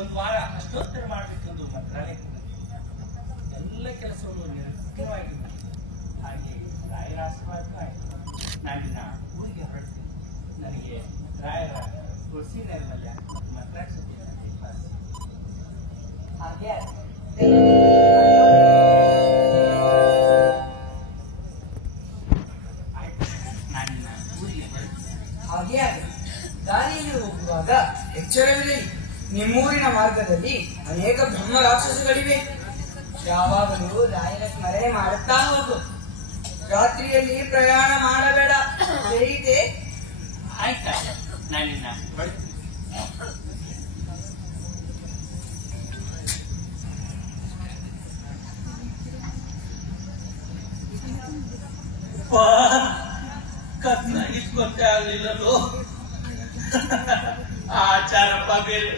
ಒಂದು ವಾರ ಅಷ್ಟೋತ್ತರ ಮಾಡಬೇಕೆಂದು ಮಂತ್ರಾಲಯಕ್ಕೆ ಎಲ್ಲ ಕೆಲಸಗಳು ನಿರಂತರವಾಗಿ ಹಾಗೆ ರಾಯರ ಆಶೀರ್ವಾದ ಆಯಿತು. ನಾನಿನ್ನ ಊರಿಗೆ ಹೊರಡ್ತೀನಿ. ನನಗೆ ರಾಯರ ತುಳಸಿ ನೈರ್ಮಲ್ಯ ಮಂತ್ರಾಕ್ಷತೆ ಹಾಗೆ ಆಯ್ತು, ನಾನಿನ್ನ ಊರಿಗೆ ಹೊರಡ್ತೀನಿ. ಹಾಗೆ ಆಗಲಿ. ದಾರಿಯಲ್ಲಿ ಹೋಗುವಾಗ ಎಚ್ಚರವಿರಲಿ. ನಿಮ್ಮೂರಿನ ಮಾರ್ಗದಲ್ಲಿ ಅನೇಕ ಬ್ರಹ್ಮ ರಾಕ್ಷಸಗಳಿವೆ. ಯಾವಾಗಲೂ ರಾಯರ ಸ್ಮರಣೆ ಮಾಡುತ್ತಾ ಹೋಗು. ರಾತ್ರಿಯಲ್ಲಿ ಪ್ರಯಾಣ ಮಾಡಬೇಡ. ಸರಿತೆ? ಆಯ್ತಾ ನಾನಿನ್ನ ಕತ್ನಾಗಿದ್ ಗೊತ್ತೇ ಆಗ್ಲಿಲ್ಲಲ್ಲೋ. ಆಚಾರಪ್ಪ ಬೇರೆ,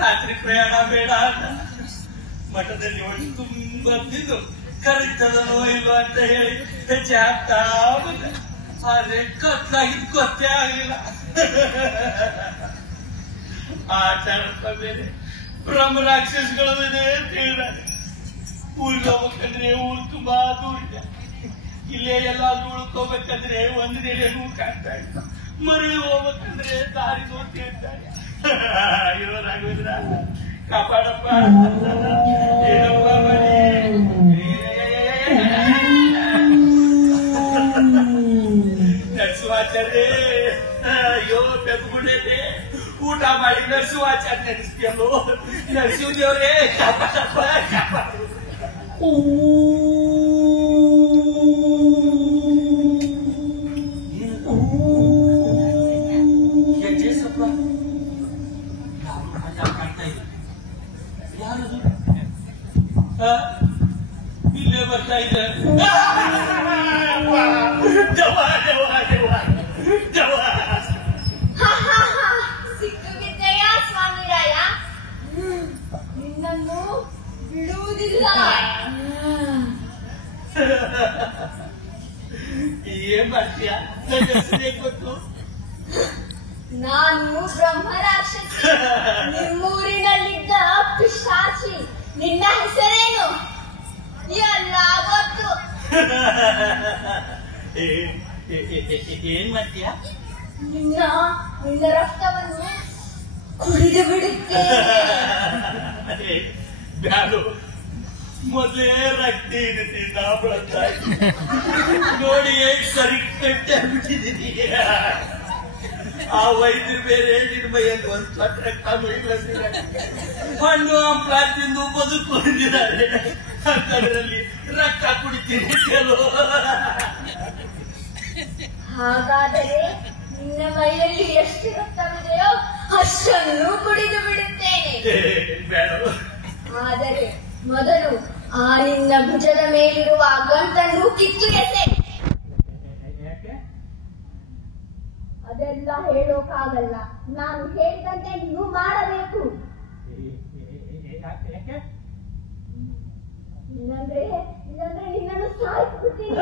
ರಾತ್ರಿ ಪ್ರಯಾಣ ಬೇಡ ಅಂತ ಮಠದಲ್ಲಿ ಒಟ್ಟು ತುಂಬ ತಿಂದು ಕರೀತದನೋ ಇಲ್ವೋ ಅಂತ ಹೇಳಿ ಹೆಜ್ಜೆ ಹಾಕ್ತಾ ಬಂದೆ. ಆದ್ರೆ ಕತ್ನಾಗಿದ್ ಗೊತ್ತೇ ಆಗ್ಲಿಲ್ಲ. ಆಚಾರಪ್ಪ ಬೇರೆ, ಬ್ರಹ್ಮ ರಾಕ್ಷಸಗಳು ಇದೆ ಅಂತ ಹೇಳಿದಾರೆ. ಊರಿಗೆ ಹೋಗ್ಬೇಕಂದ್ರೆ ಊರು ತುಂಬಾ ದೂರ ಇದೆ. ಇಲ್ಲೇ ಎಲ್ಲಾದ್ರೂ ಉಳ್ಕೋಬೇಕಂದ್ರೆ ಒಂದು ನೆಲೆಗೂ ಕಾಣ್ತಾ ಇಲ್ಲ. ಮರಳಿ ಹೋಗ್ಬೇಕಂದ್ರೆ ದಾರಿ ನೋಡ್ತಾ ಇರ್ತಾರೆ. ಅಯ್ಯೋ ರಾಘವೇಂದ್ರ ಕಾಪಾಡಪ್ಪ, ಏನಪ್ಪ ಮನೆ ನರಸಿಂಹಾಚಾರ್ಯ. ಅಯ್ಯೋ ಬೆದ್ಗುಡೈತೆ, ಊಟ ಮಾಡಿ ನರಸಿಂಹಾಚಾರ್ಯ ನೆನೆಸ್ತೀಯಲ್ಲೋ. ನರಸಿಂಹ ದೇವ್ರೇ ಕಾಪಾಡಪ್ಪ, ಕಾಪಾಡ. ಇಲ್ಲೇ ಬರ್ತಾ ಇದೆ. ಸಿಕ್ಕು ಬಿದ್ದೆಯ ಸ್ವಾಮಿರಾಯ, ನಿನ್ನನ್ನು ಬಿಡುವುದಿಲ್ಲ. ಏನ್ ಮಾಡ್ತೀಯ? ನನ್ನ ಹೆಸರೇ ಗೊತ್ತು. ನಾನು ಬ್ರಹ್ಮರಾಕ್ಷಸಿ, ನಿಮ್ಮೂರಿನಲ್ಲಿದ್ದ ಪಿಶಾಚಿ. ನಿನ್ನ ಹೆಸರೇನು? ಎಲ್ಲ ಗೊತ್ತು. ಏನ್ ಮಾಡ್ತೀಯ? ನಿನ್ನ ರಕ್ತವನ್ನು ಕುಡಿದು ಬಿಡುತ್ತೇನೆ. ಬ್ಯಾಡು, ಮೊದಲೇ ರಕ್ತ ಇರುತ್ತಿದ್ದ ಬಳಸ್ತಾ ನೋಡಿ ಸರಿ ಕಟ್ಟಾಗ್ಬಿಟ್ಟಿದ್ದೀನಿ. ಆ ವೈದ್ಯರು ಬೇರೆ ನಿನ್ನ ಮೈಯಲ್ಲಿ ಒಂದು ಸ್ವಟ್ಟ ರಕ್ತ ಹಣ್ಣು ಹಂಪಲ ತಿಂದು ಬದುಕೊಂಡಿದ್ದಾರೆ. ಅದರಲ್ಲಿ ರಕ್ತ ಕುಡಿತೀನಿ ಕೆಲವು. ಹಾಗಾದರೆ ನಿನ್ನ ಮೈಯಲ್ಲಿ ಎಷ್ಟು ರಕ್ತವಿದೆಯೋ ಅಷ್ಟನ್ನು ಕುಡಿದು ಬಿಡುತ್ತೇನೆ. ಬೇಡ, ಆದರೆ ಮೊದಲು ಆ ನಿನ್ನ ಭುಜದ ಮೇಲಿರುವ ಗಂಟನ್ನು ಕಿತ್ತು ಎಸೆ. ಅದೆಲ್ಲ ಹೇಳೋಕಾಗಲ್ಲ, ನಾನು ಹೇಳಿದಂತೆ ನೀವು ಮಾಡಬೇಕು. ಇಲ್ಲಂದ್ರೆ ನಿನ್ನನ್ನು ಸಾಯಿಸ್ಬಿಡ್ತೀನಿ.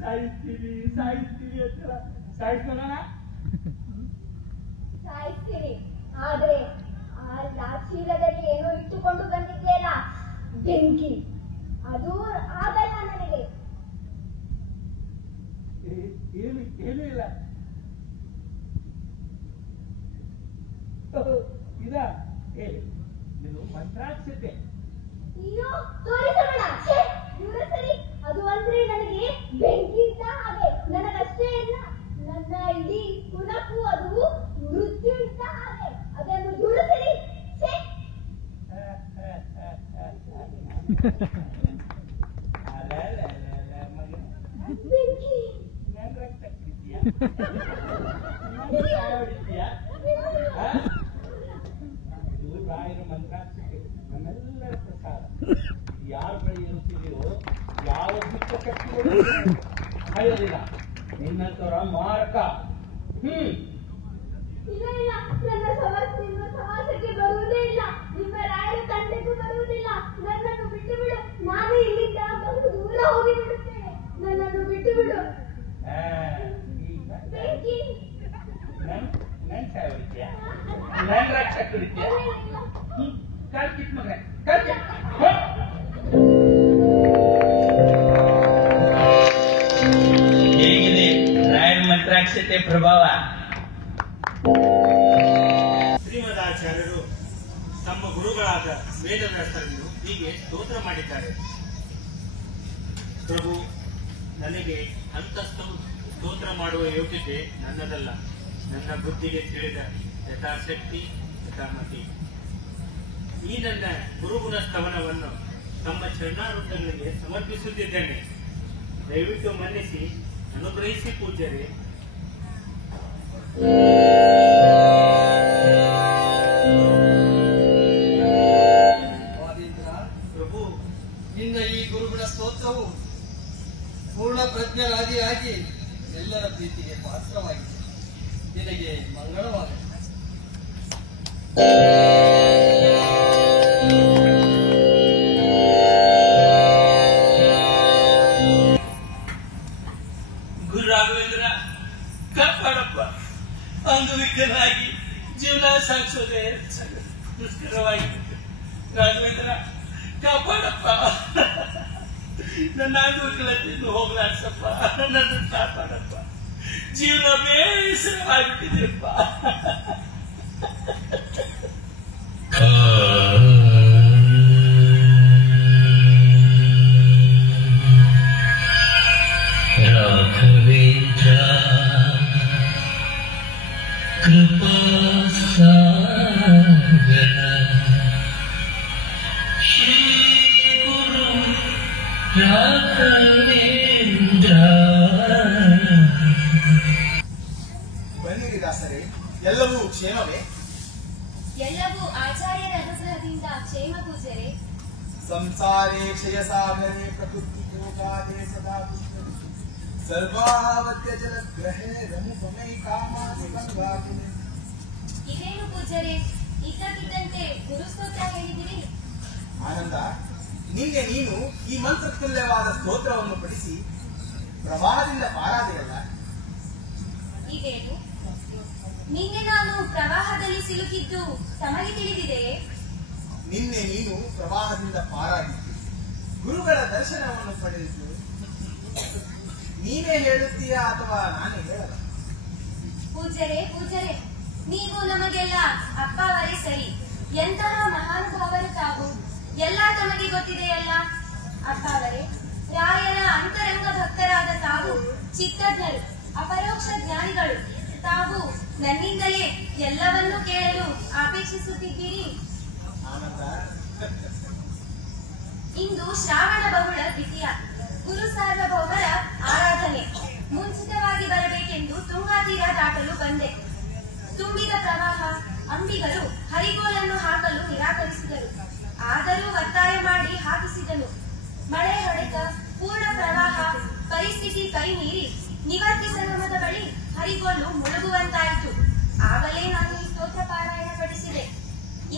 ಸಾಯಿಸ್ತೀನಿ ಅಂತ ಸಾಯಿಸ್ಕೊಳ್ಳೋಣ. ಸಾಯಿಸ್ತೀನಿ, ಆದ್ರೆ ಆ ಚೀಲದಲ್ಲಿ ಏನೋ ಇಟ್ಟುಕೊಂಡು ಬಂದಿದ್ದೇನಾ ಬೆಂಕಿ, ಅದು ಆಗಲ್ಲ ನನಗೆ. ಏನೂ ಇಲ್ಲ. ಇದ ಇದು ಮಂತ್ರಾಕ್ಷತೆ. ಅಯ್ಯೋ ತೋರಿಸಬೇಡ, ದೂರ ಸರಿ. ಅದು ಅಂದ್ರೆ ನನಗೆ ಬೆಂಕಿ ಇದ್ದ ಹಾಗೆ. ನನಗಷ್ಟೇ ಇಲ್ಲ, ನನ್ನ ಇಡೀ ಕುಲಕ್ಕೂ ಅದು ಮೃತ್ಯು ಇದ್ದ ಹಾಗೆ. ಅದನ್ನು ದೂರ ಸರಿ. ಬೆಂಕಿ ನನ್ ರಕ್ತ ಕುಡಿತೀಯ? ಹೊಡಿತೀಯ? ಇದು ರಾಯರ ಮಂತ್ರಾಕ್ಷತೆ, ನಮ್ಮೆಲ್ಲರ ಪ್ರಸಾದ. ಯಾರ ಬಳಿ ಇರುತ್ತೀರೋ ಯಾವ ದುಃಖ ಕಟ್ಟಿಗಳು ಭಯದಿಲ್ಲ. ನಿನ್ನಂತವರ ಮಾರಕ. ಇಲ್ಲ ಇಲ್ಲ, ನನ್ನ ಸಮಾಸಕ್ಕೆ ಬರುವುದೇ ಇಲ್ಲ. ನಿಮ್ಮ ರಾಯರ ತಂದೆಗೂ ಬರುವುದಿಲ್ಲ. ನನ್ನನ್ನು ಬಿಟ್ಟು ಬಿಡು, ನಾನು ಇಲ್ಲಿಂದ ಬಹು ದೂರ ಹೋಗಿ ಬಿಡುತ್ತೇನೆ. ನನ್ನನ್ನು ಬಿಟ್ಟು ಬಿಡು. ಬೆಂಕಿ ನನ್ ಚಾಯ್ ಹೊಡಿತೀಯ? ನನ್ ರಕ್ತ ಕುಡಿತೀಯ? ಕಾಲ್ ಕಿತ್ ಮಗನೆ, ಕಾಲ್ ಕಿತ್. ಹೇಗಿದೆ ರಾಯರ ಮಂತ್ರಾಕ್ಷತೆ ಪ್ರಭಾವ? ಶ್ರೀಮದಾಚಾರ್ಯರು ತಮ್ಮ ಗುರುಗಳಾದ ವೇದವ್ಯಾಸರನ್ನು ಹೀಗೆ ಸ್ತೋತ್ರ ಮಾಡಿದ್ದಾರೆ. ಪ್ರಭು, ನನಗೆ ಅಂತಸ್ತು ಸ್ತೋತ್ರ ಮಾಡುವ ಯೋಗ್ಯತೆ ನನ್ನದಲ್ಲ. ನನ್ನ ಬುದ್ಧಿಗೆ ತಿಳಿದ ಯಥಾಶಕ್ತಿ ಯಥಾಮತಿ. ಈ ನನ್ನ ಗುರುಗುಣ ಸ್ತವನವನ್ನು ತಮ್ಮ ಚರಣಾರೂಪಗಳಿಗೆ ಸಮರ್ಪಿಸುತ್ತಿದ್ದೇನೆ. ದಯವಿಟ್ಟು ಮನ್ನಿಸಿ ಅನುಗ್ರಹಿಸಿ ಪೂಜ್ಯರೇ. ಪ್ರಭು, ನಿನ್ನ ಈ ಗುರುಗುಣ ಸ್ತೋತ್ರವು ಪೂರ್ಣ ಪ್ರಜ್ಞರಾದಿಯಾಗಿ ಎಲ್ಲರ ಪ್ರೀತಿಗೆ ಪಾತ್ರವಾಗಿದೆ. ನಿನಗೆ ಮಂಗಳವಾಗಲಿ. ಗುರು ರಾಘವೇಂದ್ರ ಕಾಪಾಡಪ್ಪ. ಅಂಗವಿಕಲನಾಗಿ ಜೀವನ ಸಾಗಿಸೋದೇ ದುಷ್ಕರವಾಗಿದೆ. ರಾಘವೇಂದ್ರ ಕಾಪಾಡಪ್ಪ. ನನ್ನ ಅಂಗವಿಕಲತೆಯನ್ನು ಹೋಗ್ಲಾಡ್ಸಪ್ಪ. ನನ್ನನ್ನು ಕಾಪಾಡಪ್ಪ. ಜೀವನ ಬೇಸರವಾಗಿಬಿಟ್ಟಿದೆಯಪ್ಪ. ರಾಘವೇಂದ್ರ ಕೃಪಾ ಸಾಗರ ಶ್ರೀ ಗುರು ರಾಘವೇಂದ್ರ. ಬನ್ನಿರಿ ದಾಸರೇ, ಎಲ್ಲವೂ ಕ್ಷೇಮವೇ? ಎಲ್ಲವೂ ಆಚಾರ್ಯರ ಅನುಗ್ರಹದಿಂದ ಕ್ಷೇಮ ಪೂಜ್ಯರೇ. ಸಂಸಾರೇ ಕ್ಷಯ ಸಾಗರೇ ಪ್ರಕೃತಿ ಯೋಗಾದೇ ಸದಾ ಪುಷ್ಕರಿ ಸರ್ವಾವತ್ಯ ಜಲಗ್ರಹೇ ರಮುಪಮೈ ಕಾಮಾನಿ ಬಂಗಾಕಿನಿ. ಇದೇನು ಪೂಜ್ಯರೇ, ಇದ್ದಕ್ಕಿದ್ದಂತೆ ಗುರುಸ್ತೋತ್ರ ಹೇಳಿದಿರಿ? ಆನಂದ, ನಿನ್ನೆ ನೀನು ಈ ಮಂತ್ರ ತುಲ್ಯವಾದ ಸ್ತೋತ್ರವನ್ನು ಪಡಿಸಿ ಪ್ರವಾಹದಿಂದ ಪಾರಾದೆಯಲ್ಲ? ಇದೇನು? ನಿನ್ನೆ ನಾನು ಪ್ರವಾಹದಲ್ಲಿ ಸಿಲುಕಿದ್ದು ತಮಗೆ ತಿಳಿದಿದೆಯೇ? ನಿನ್ನೆ ನೀನು ಪ್ರವಾಹದಿಂದ ಪಾರಾಗಿದ್ದು ಗುರುಗಳ ದರ್ಶನವನ್ನು ಪಡೆದಿದ್ದು ನೀನೇ ಹೇಳುತ್ತೀಯಾ ಅಥವಾ ನಾನೇ ಹೇಳಲ್ಲ? ಪೂಜ್ಯರೇ, ನೀವು ನಮಗೆಲ್ಲ ಅಪ್ಪವರೇ ಸರಿ. ಎಂತಹ ಮಹಾನುಭಾವರು ತಾವು, ಎಲ್ಲ ತಮಗೆ ಗೊತ್ತಿದೆಯಲ್ಲ. ಅಪ್ಪವರೇ, ರಾಯರ ಅಂತರಂಗ ಭಕ್ತರಾದ ತಾವು ಚಿತ್ತಜ್ಞರು, ಅಪರೋಕ್ಷ ಜ್ಞಾನಿಗಳು. ತಾವು ನನ್ನಿಂದಲೇ ಎಲ್ಲವನ್ನೂ ಕೇಳಲು ಅಪೇಕ್ಷಿಸುತ್ತಿದ್ದೀರಿ. ಇಂದು ಶ್ರಾವಣ ಬಹುಳ ದ್ವಿತೀಯ, ಗುರು ಸಾರ್ವಭೌಮರ ಆರಾಧನೆ. ಮುಂಚಿತವಾಗಿ ಬರಬೇಕೆಂದು ತುಂಗಾ ತೀರ ದಾಟಲು ಬಂದೆ. ತುಂಬಿದ ಪ್ರವಾಹ, ಅಂಬಿಗರು ಹರಿಗೋಲನ್ನು ಹಾಕಲು ನಿರಾಕರಿಸಿದರು. ಆದರೂ ಒತ್ತಾಯ ಮಾಡಿ ಹಾಕಿಸಿದನು. ಮಳೆ ಹೊಡೆತ, ಪೂರ್ಣ ಪ್ರವಾಹ, ಪರಿಸ್ಥಿತಿ ಕೈ ಮೀರಿ ನಿವರ್ತಿ ಸಂಗಮದ ಬಳಿ ಹರಿಗೋಲು ಮುಳುಗುವಂತಾಯಿತು. ಆಗಲೇ ನಾನು ಈ ಸ್ತೋತ್ರ ಪಾರಾಯಣ ಪಡಿಸಿದೆ.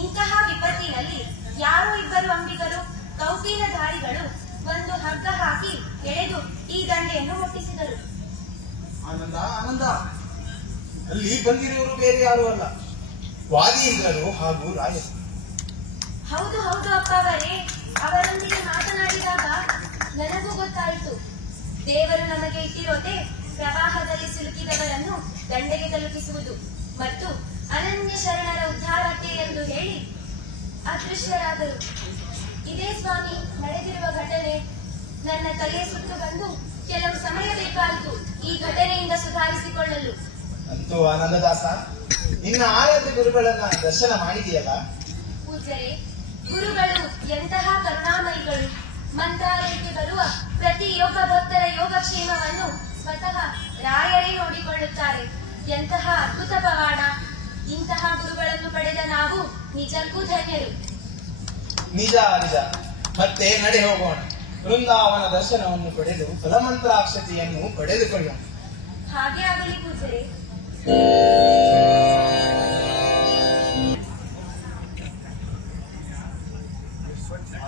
ಇಂತಹ ವಿಪತ್ತಿನಲ್ಲಿ ಯಾರೋ ಇಬ್ಬರು ಅಂಬಿಗರು ಕೌಪೀನಧಾರಿಗಳು ಒಂದು ಹಗ್ಗ ಹಾಕಿ ಎಳೆದು ಈ ದಂಡೆಯನ್ನು ಮುಟ್ಟಿಸಿದರು. ಆನಂದ, ಅಲ್ಲಿ ಬಂದಿರುವರು ಬೇರೆ ಯಾರು ಅಲ್ಲ, ವಾದೀಂದ್ರರು ಹಾಗೂ ರಾಯರು. ಹೌದು ಅಪ್ಪವರೇ, ಅವರೊಂದಿಗೆ ಮಾತನಾಡಿದಾಗ ನನಗೂ ಗೊತ್ತಾಯಿತು. ದೇವರು ನಮಗೆ ಇಟ್ಟಿರೋದೇ ಪ್ರವಾಹದಲ್ಲಿ ಸಿಲುಕಿದವರನ್ನು ದಂಡೆಗೆ ತಲುಪಿಸುವುದು ಮತ್ತು ಅನನ್ಯ ಶರಣರ ಉದ್ಧಾರಕ್ಕೆ ಎಂದು ಹೇಳಿ ಅದೃಶ್ಯರಾದರು. ಇದೇ ಸ್ವಾಮಿ ನಡೆದಿರುವ ಘಟನೆ. ನನ್ನ ತಲೆ ಸುತ್ತು ಬಂದು ಕೆಲವು ಸಮಯ ಬೇಕಾಯಿತು ಈ ಘಟನೆಯಿಂದ ಸುಧಾರಿಸಿಕೊಳ್ಳಲು. ಅಂತೂ ಆನಂದದಾಸ, ನಿನ್ನ ಆರಾಧ್ಯ ಗುರುಗಳನ್ನ ದರ್ಶನ ಮಾಡಿದೆಯಲ್ಲ? ಪೂಜ್ಯರೇ, ಗುರುಗಳು ಎಂತಹ ಕರುಣಾಮಯಿಗಳು. ಮಂತ್ರಾಲಯಕ್ಕೆ ಬರುವ ಪ್ರತಿ ಯೋಗ ಭಕ್ತರ ಯೋಗಕ್ಷೇಮವನ್ನು ಸ್ವತಃ ರಾಯರೇ ನೋಡಿಕೊಳ್ಳುತ್ತಾರೆ. ಎಂತಹ ಅದ್ಭುತ ಪವಾಡ! ಇಂತಹ ಗುರುಗಳನ್ನು ಪಡೆದ ನಾವು ನಿಜಕ್ಕೂ ಧನ್ಯರು. ನಿಜ. ಮತ್ತೆ ನಡೆ ಹೋಗೋಣ. ವೃಂದಾವನ ದರ್ಶನವನ್ನು ಪಡೆದು ಫಲಮಂತ್ರಾಕ್ಷತೆಯನ್ನು ಪಡೆದುಕೊಳ್ಳೋಣ. ಹಾಗೆ ಆಗಲಿ ಪೂಜ್ಯರೇ.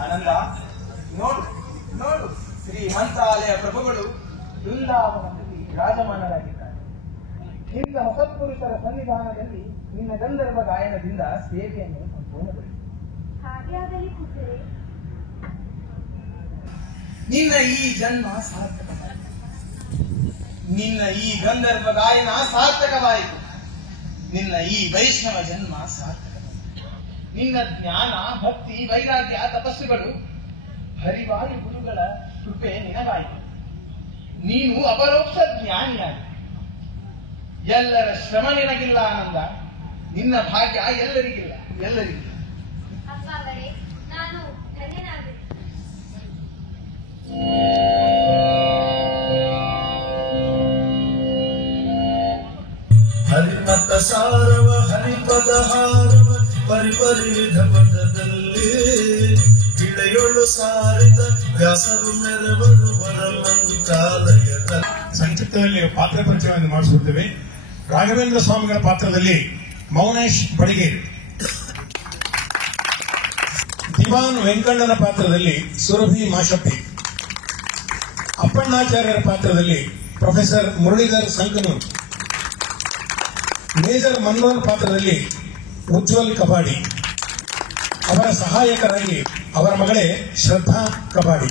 ಆನಂದ, ನೋಡು ಶ್ರೀ ಮಂತ್ರಾಲಯ ಪ್ರಭುಗಳು ವೃಂದಾವನದಲ್ಲಿ ವಿರಾಜಮಾನರಾಗಿದ್ದಾರೆ. ನಿನ್ನ ಹೊಸತ್ಪುರುಷರ ಸನ್ನಿಧಾನದಲ್ಲಿ ನಿನ್ನ ಗಂಧರ್ವ ಗಾಯನದಿಂದ ಸೇವೆಯನ್ನು ಸಂಪೂರ್ಣಗೊಳಿಸಿ. ಹಾಗೆ ಆಗಲಿ ಪೂಜ್ಯರೇ. ನಿನ್ನ ಈ ಜನ್ಮ ಸಾರ್ಥಕವಾಯಿತು. ನಿನ್ನ ಈ ಗಂಧರ್ವ ಗಾಯನ ಸಾರ್ಥಕವಾಯಿತು. ನಿನ್ನ ಈ ವೈಷ್ಣವ ಜನ್ಮ ಸಾರ್ಥಕವಾಯಿತು. ನಿನ್ನ ಜ್ಞಾನ, ಭಕ್ತಿ, ವೈರಾಗ್ಯ, ತಪಸ್ಸುಗಳು ಹರಿವಾಯು ಗುರುಗಳ ಕೃಪೆ ನಿನಗಾಯಿತು. ನೀನು ಅಪರೋಕ್ಷ ಜ್ಞಾನಿಯಾಗಿ. ಎಲ್ಲರ ಶ್ರಮ ನಿನಗಿಲ್ಲ ಆನಂದ. ನಿನ್ನ ಭಾಗ್ಯ ಎಲ್ಲರಿಗಿಲ್ಲ, ಎಲ್ಲರಿಗಿಲ್ಲ. ಅಪ್ಪಾವರೇ, ನಾನು ಧನ್ಯನಾದೆ. ಹರಿಮತ ಸಾರವ ಹರಿಪದ ಹಾರವ ಪರಿಪರಿವಿಧ ಪದದಲ್ಲಿ ಗಿಳೆಯೊಳು ಸಾರಿದ ವ್ಯಾಸರು ಮೆರವರು ವರಮಂದು ಕಾಲಯದ. ಸಂಕ್ಷಿಪ್ತದಲ್ಲಿ ಪಾತ್ರ ಪರಿಚಯವನ್ನು ಮಾಡಿಸುತ್ತೇವೆ. ರಾಘವೇಂದ್ರ ಸ್ವಾಮಿಗಳ ಪಾತ್ರದಲ್ಲಿ ಮೌನೇಶ್ ಬಡಿಗೇರ್, ದಿವಾನ್ ವೆಂಕಣ್ಣನ ಪಾತ್ರದಲ್ಲಿ ಸುರಭಿ ಮಾಶೆಟ್ಟಿ, ಅಪ್ಪಣ್ಣಾಚಾರ್ಯರ ಪಾತ್ರದಲ್ಲಿ ಪ್ರೊಫೆಸರ್ ಮುರಳೀಧರ್ ಸಂಕನೂರ್, ಮೇಜರ್ ಮನ್ಮೋಹನ್ ಪಾತ್ರದಲ್ಲಿ ಉಜ್ವಲ್ ಕಬಾಡಿ, ಅವರ ಸಹಾಯಕರಾಗಿ ಅವರ ಮಗಳೇ ಶ್ರದ್ಧಾ ಕಬಾಡಿ,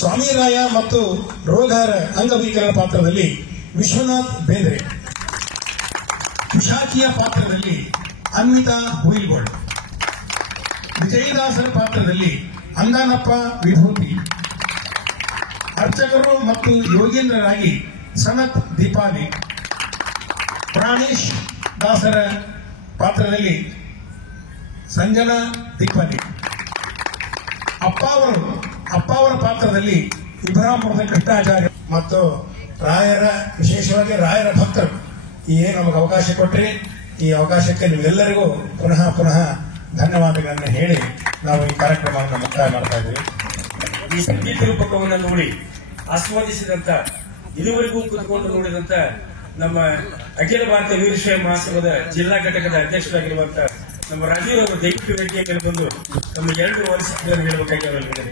ಸ್ವಾಮಿರಾಯ ಮತ್ತು ರೋಗಹರ ಅಂಗವಿಕಲರ ಪಾತ್ರದಲ್ಲಿ ವಿಶ್ವನಾಥ್ ಬೇಂದ್ರೆ, ವಿಶಾಖಿಯ ಪಾತ್ರದಲ್ಲಿ ಅನ್ವಿತಾ ಹುಯಿಲ್ಗೋಳ್, ವಿಜಯದಾಸರ ಪಾತ್ರದಲ್ಲಿ ಅಂದಾನಪ್ಪ ವಿಭೂತಿ, ಅರ್ಚಕರು ಮತ್ತು ಯೋಗೇಂದ್ರರಾಗಿ ಸನತ್ ದೀಪಾಲಿ, ಪ್ರಾಣೇಶ್ ದಾಸರ ಪಾತ್ರದಲ್ಲಿ ಸಂಜನಾ ದೀಪಾಲಿ, ಅಪ್ಪಾವರ ಪಾತ್ರದಲ್ಲಿ ಇಬ್ರಾಹಿಂ ಕೃಷ್ಣಾಚಾರ್ಯ ಮತ್ತು ರಾಯರ, ವಿಶೇಷವಾಗಿ ರಾಯರ ಭಕ್ತರು ಏನು ನಮಗೆ ಅವಕಾಶ ಕೊಟ್ಟರೆ ಈ ಅವಕಾಶಕ್ಕೆ ನಿಮ್ಮೆಲ್ಲರಿಗೂ ಪುನಃ ಧನ್ಯವಾದಗಳನ್ನು ಹೇಳಿ ನಾವು ಈ ಕಾರ್ಯಕ್ರಮವನ್ನು ಮುಕ್ತಾಯ ಮಾಡ್ತಾ ಇದ್ದೀವಿ. ಈ ಸಂಗೀತ ರೂಪಕವನ್ನು ನೋಡಿ ಆಸ್ವಾದಿಸಿದಂತ, ಇದುವರೆಗೂ ಕುತ್ಕೊಂಡು ನೋಡಿದಂತ ನಮ್ಮ ಅಖಿಲ ಭಾರತ ವೀರಶೈವ ಮಹಾಸಭಾದ ಜಿಲ್ಲಾ ಘಟಕದ ಅಧ್ಯಕ್ಷರಾಗಿರುವಂತ ನಮ್ಮ ರಾಜೀವ್ ಅವರು ದಯವಿಟ್ಟು ವೇದಿಕೆ ಮೇಲೆ ಬಂದು ನಮ್ಮ 2 ವರ್ಷಗಳನ್ನು ಹೇಳಬೇಕಾಗಿ ಅವರಿಗೆ